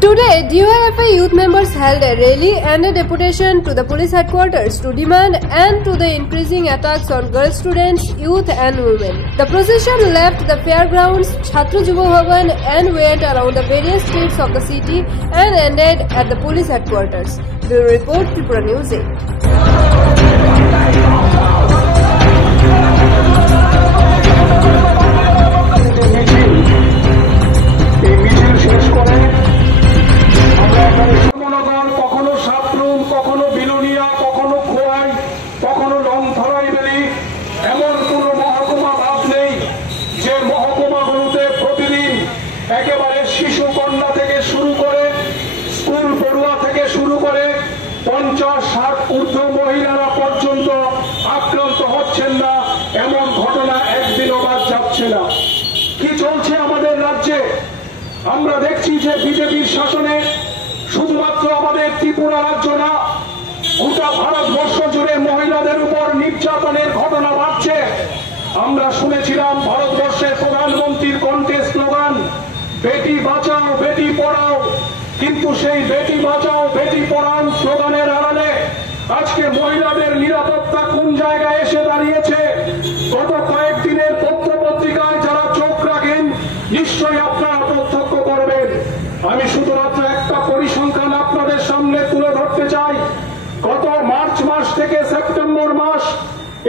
Today, DYFI youth members held a rally and a deputation to the police headquarters to demand end to the increasing attacks on girl students, youth and women. The procession left the fairgrounds, Chhatra Yuva Bhavan and went around the various streets of the city and ended at the police headquarters. Bureau Report, Tripura News 8। কখনো সাপ্রুম, কখনো বিলুনিয়া, কখনো খোয়াই, কখনো লংথরাই বেলি, এমন কোন মহকুমা বাদ নেই যে মহকুমাগুলোতে প্রতিদিন একেবারে শিশু কন্যা থেকে শুরু করে স্কুল পড়ুয়া থেকে শুরু করে 50-60 ঊর্ধ্ব মহিলারা পর্যন্ত আক্রান্ত হচ্ছেন না, এমন ঘটনা একদিনও বাদ যাচ্ছে না। কি চলছে আমাদের রাজ্যে? আমরা দেখছি যে বিজেপির শাসনে শুধুমাত্র আমাদের ত্রিপুরা রাজ্য না, গোটা ভারতবর্ষ জুড়ে মহিলাদের উপর নির্যাতনের ঘটনা বাড়ছে। আমরা শুনেছিলাম ভারতবর্ষের প্রধানমন্ত্রীর কণ্ঠে স্লোগান বেটি বাঁচাও বেটি পড়াও, কিন্তু সেই বেটি বাঁচাও বেটি পড়াও স্লোগানের আড়ালে আজকে মহিলাদের নিরাপত্তা কোন জায়গায় এসে দাঁড়িয়েছে? গত কয়েকদিনের পত্র পত্রিকায় যারা চোখ রাখেন নিশ্চয়ই আপনারা প্রত্যক্ষ করবেন। আমি শুধুমাত্র একটা পরিসংখ্যান আপনাদের সামনে তুলে ধরতে চাই। গত মার্চ মাস থেকে সেপ্টেম্বর মাস,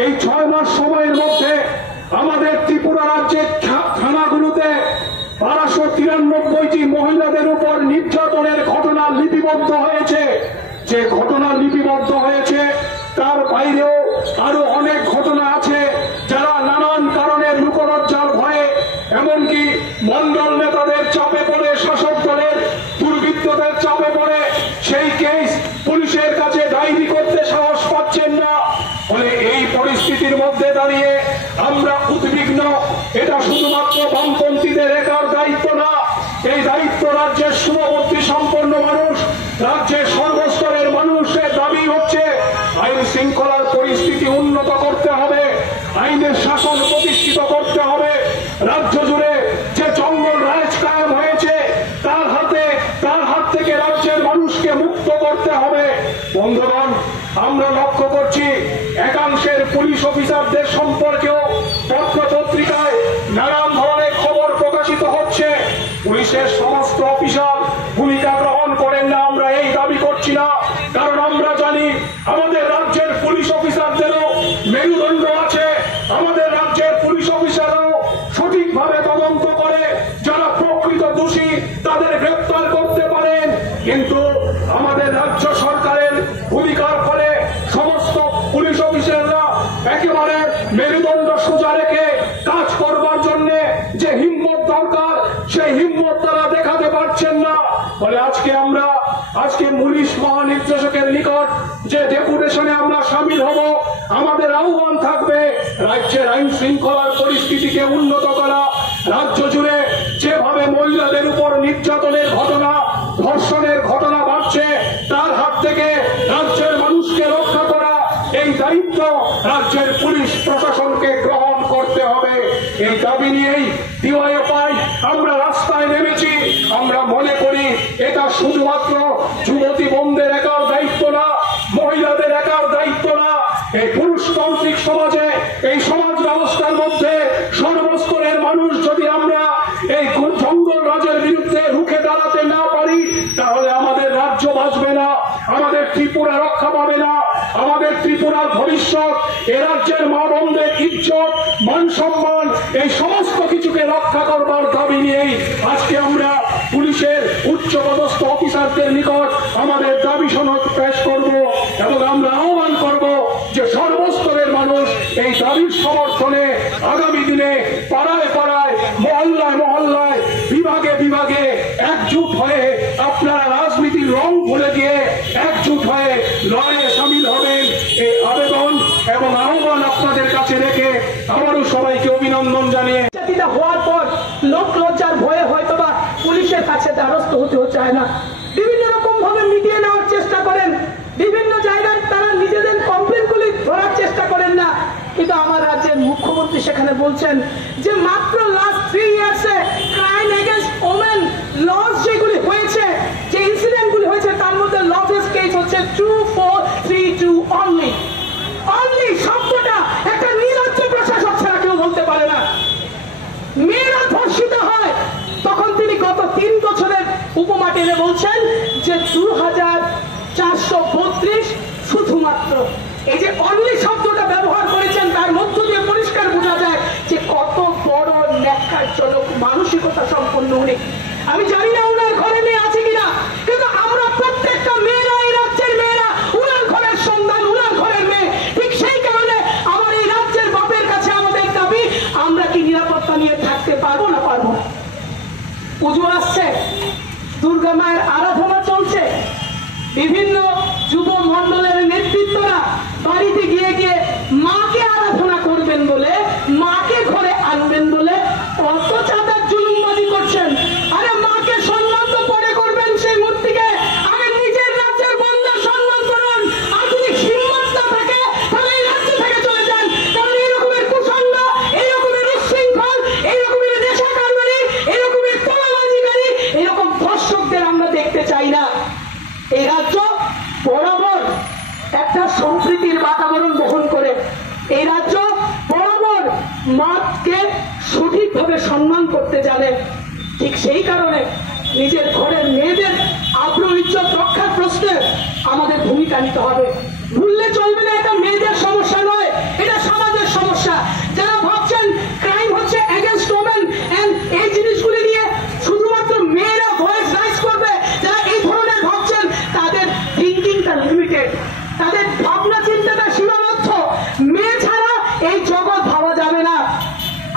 এই 6 মাস সময়ের মধ্যে আমাদের ত্রিপুরা রাজ্যের থানাগুলোতে 1293টি মহিলাদের উপর নির্যাতনের ঘটনা লিপিবদ্ধ হয়েছে। যে ঘটনা লিপিবদ্ধ হয়েছে তার বাইরেও আরো অনেক ঘটনা আছে যারা নানান কারণে লুকোলজ্জার ভয়ে, এমনকি মন্ডল নেতাদের চাপে পড়ে, শাসক দলের দুর্বৃত্তদের চাপে পড়ে সেই কেস পুলিশের কাছে ডায়েরি করতে সাহস পাচ্ছেন না। ফলে এই পরিস্থিতির মধ্যে দাঁড়িয়ে আমরা উদ্বিগ্ন। এটা শুধুমাত্র বামপন্থীদের একার দায়িত্ব না, এই দায়িত্ব রাজ্যের শুভবুদ্ধি সম্পন্ন মানুষ, রাজ্যের সর্বস্তরের মানুষের দাবি হচ্ছে আইন শৃঙ্খলার পরিস্থিতি উন্নত করতে হবে, আইনের শাসন প্রতিষ্ঠিত করতে হবে। রাজ্য জুড়ে যে জঙ্গল রাজ কায়েম হয়েছে তার হাত থেকে রাজ্যের মানুষকে মুক্ত করতে হবে। বন্ধুগণ, আমরা লক্ষ্য করছি একাংশের পুলিশ অফিসারদের সম্পর্কেও পত্র পত্রিকায় নানান ধরনের খবর প্রকাশিত হচ্ছে। পুলিশের সমস্ত অফিসার ভূমিকা গ্রহণ করেন না, আমরা এই দাবি করছি না, কারণ আমরা জানি আমাদের রাজ্যের পুলিশ অফিসারদেরও মেরুদণ্ড আছে। আমাদের রাজ্যের পুলিশ অফিসাররাও সঠিকভাবে তদন্ত করে যারা প্রকৃত দোষী তাদের গ্রেপ্তার করতে পারেন। কিন্তু আমাদের রাজ্য সরকারের ভূমিকার ফলে সমস্ত পুলিশ অফিসাররা একেবারে মেরুদণ্ড সোজা রেখে কাজ করবার জন্য যে হিম্মত দরকার সেই হিম্মত তারা দেখাতে পারছেন না। ফলে আজকে পুলিশ মহানির্দেশকের নিকট যে ডেপুটেশনে আমরা সামিল হব, আমাদের আহ্বান থাকবে রাজ্যের আইন শৃঙ্খলার পরিস্থিতিকে উন্নত করা। রাজ্য জুড়ে যেভাবে মহিলাদের উপর নির্যাতনের ঘটনা, ধর্ষণের ঘটনা বাড়ছে, তার হাত থেকে রাজ্যের মানুষকে রক্ষা করা এই দায়িত্ব রাজ্যের পুলিশ প্রশাসনকে গ্রহণ করতে হবে। এই দাবি নিয়েই ডিওয়াইএফআই আমরা রাস্তায় নেমেছি। আমরা মনে করি এটা শুধুমাত্র যুবতী বোনদের একার দায়িত্ব না, মহিলাদের একার দায়িত্ব না। এই পুরুষতান্ত্রিক সমাজে, এই সমাজ ব্যবস্থার মধ্যে সর্বস্তরের মানুষ যদি আমরা এই জঙ্গল রাজের বিরুদ্ধে রুখে দাঁড়াতে না পারি, তাহলে আমাদের রাজ্য বাঁচবে না, আমাদের ত্রিপুরা রক্ষা পাবে না, আমাদের ত্রিপুরার ভবিষ্যৎ, এ রাজ্যের মা বোনদের ইজ্জত, মান সম্মান, এই সমস্ত কিছুকে রক্ষা করবার দাবি নিয়েই আজকে আমরা পুলিশের উচ্চপদস্থ অফিসারদের নিকট আমাদের দাবি সনদ পেশ করব এবং আমরা আহ্বান করব যে সর্বস্তরের মানুষ এই দাবির সমর্থনে আগামী দিনে পাড়ায় পাড়ায়, মহল্লায় মহল্লায়, বিভাগে বিভাগে একজুট হয়ে আপনারা রাজনীতির রং ভুলে গিয়ে একজুট হয়ে লড়াইয়ে সামিল হবেন। এই আবেদন এবং আহ্বান আপনাদের কাছে রেখে আবারও সবাইকে অভিনন্দন জানিয়ে হওয়ার পর লোক লজ্জার ভয়ে হয়তোবা পুলিশের কাছে দ্বারস্থ হতেও চায় না, বিভিন্ন রকম ভাবে মিটিয়ে নেওয়ার চেষ্টা করেন, বিভিন্ন জায়গায় তারা নিজেদের কমপ্লেনগুলি ধরার চেষ্টা করেন না। কিন্তু আমার রাজ্যের মুখ্যমন্ত্রী সেখানে বলছেন যে মাত্র লাস্ট 3 ইয়ার্সে ক্রাইম এগেইনস্ট ওমেন লস যেগুলি হয়েছে টেনে বলছেন যে 2432 শুধুমাত্র। এই যে অনলি শব্দটা ব্যবহার করেছেন তার মধ্য দিয়ে পরিষ্কার বোঝা যায় যে কত বড় ন্যাক্কারজনক মানসিকতা সম্পন্ন উনি। আমি জানি না ওনার ঘরে মেয়ে আছে কিনা, কিন্তু আমরা প্রত্যেকটা মেয়েরা, এই রাজ্যের মেয়েরা ওনার ঘরের সন্তান, ওনার ঘরের মেয়ে। ঠিক সেই কারণে আমার এই রাজ্যের বাপের কাছে আমাদের দাবি, আমরা কি নিরাপত্তা নিয়ে থাকতে পারবো না? পারবো না। পুজো আসছে, দুর্গা মায়ের আরাধনা চলছে, বিভিন্ন যুব মন্ডলের নেতৃত্বরা বাড়িতে গিয়ে গিয়ে মাকে আরাধনা করবেন বলে, মাকে ঘরে আনবেন বলে কত চাঁদার জুলুমবাজি করছেন। আরে মাকে সম্মান তো পরে করবেন, সেই মূর্তিকে আগে নিজের রাজ্যের বন্ধার সম্মান করুন। আর যদি হিম্মত না থাকে তাহলে এই রাজ্য থেকে চলে যান। কারণ এই রকমের কুসঙ্গ, এই রকমের উচ্ছৃঙ্খল, এই রকমের নেশাকারবারি, এই রকমের তোলাবাজিকারী, এরকম ধর্ষকদের আমরা দেখতে চাই না। এই রাজ্য বরাবর একটা সম্প্রীতির বাতাবরণ বহন করে, এই রাজ্য বরাবর মাকে সঠিকভাবে সম্মান করতে জানে। ঠিক সেই কারণে নিজের ঘরের মেয়েদের আগ্রহ ইজ্জত রক্ষার প্রশ্নে আমাদের ভূমিকা নিতে হবে। ভুললে চলবে না, এটা মেয়েদের সমস্যা নয়, এটা সমাজের সমস্যা। যারা ভাবছেন ক্রাইম হচ্ছে এগেইনস্ট ওমেন এন্ড এই জিনিসগুলি নিয়ে শুধুমাত্র মেয়েরা ভয়েস রাইজ করবে, যারা এই ধরনের ভাবছেন তাদের থিঙ্কিংটা লিমিটেড, তাদের ভাবনা চিন্তাটা সীমাবদ্ধ। মেয়ে ছাড়া এই জগৎ ভাবা যাবে না।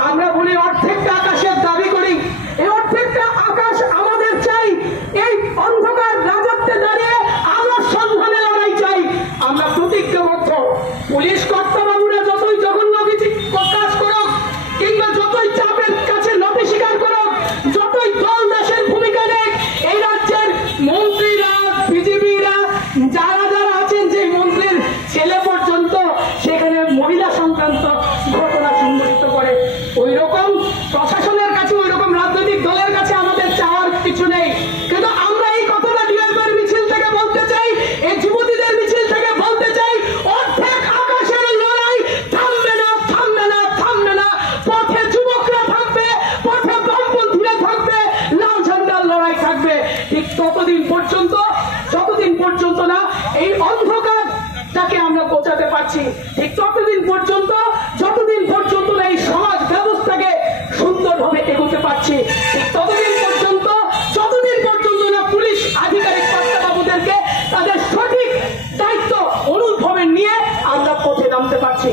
আমরা বলি অর্ধেকটা আকাশের দাবি করি, এই অর্ধেকটা আকাশ আমাদের চাই। এই অন্ধকার রাজত্বে দাঁড়িয়ে আমরা সন্ধানে লড়াই চাই। আমরা প্রতিজ্ঞাবদ্ধ। পুলিশ কর্তাবাবুরা যতই জঘন্য কাজ করুক, কিংবা যতই চাপের কাছে নতি স্বীকার করুক, যতই দল দেশের ভূমিকা নেই, এই রাজ্যের মন্ত্রীরা, বিজেপিরা, যারা যারা আছেন, যে মন্ত্রীর ছেলে পর্যন্ত সেখানে মহিলা সংক্রান্ত ঘটনা সংঘটিত করে, ওই রকম প্রশাসনের কাছে, ওই রকম রাজনৈতিক দলের কাছে আমাদের চাওয়ার কিছু নেই। কিন্তু আমরা এই কথাটা ডিএমপির মিছিল থেকে বলতে চাই, এই যুবতীদের মিছিল থেকে বলতে চাই, অর্ধেক আকাশের লড়াই থামবে না, থামবে না, থামবে না। পথে যুবকরা থাকবে, পথে বামপন্থীরা থাকবে, লাল ঝান্ডার লড়াই থাকবে। ঠিক ততদিন পর্যন্ত, যতদিন পর্যন্ত না এই অন্ধকারটাকে আমরা বোঝাতে পারছি, ঠিক ততদিন পর্যন্ত, যতদিন পর্যন্ত না এই সমাজ ব্যবস্থাকে সুন্দরভাবে এগোতে পারছি, ঠিক ততদিন পর্যন্ত, যতদিন পর্যন্ত না পুলিশ আধিকারিক কর্তাবাবুদেরকে তাদের সঠিক দায়িত্ব অনুভবে নিয়ে আমরা পথে নামতে পারছি।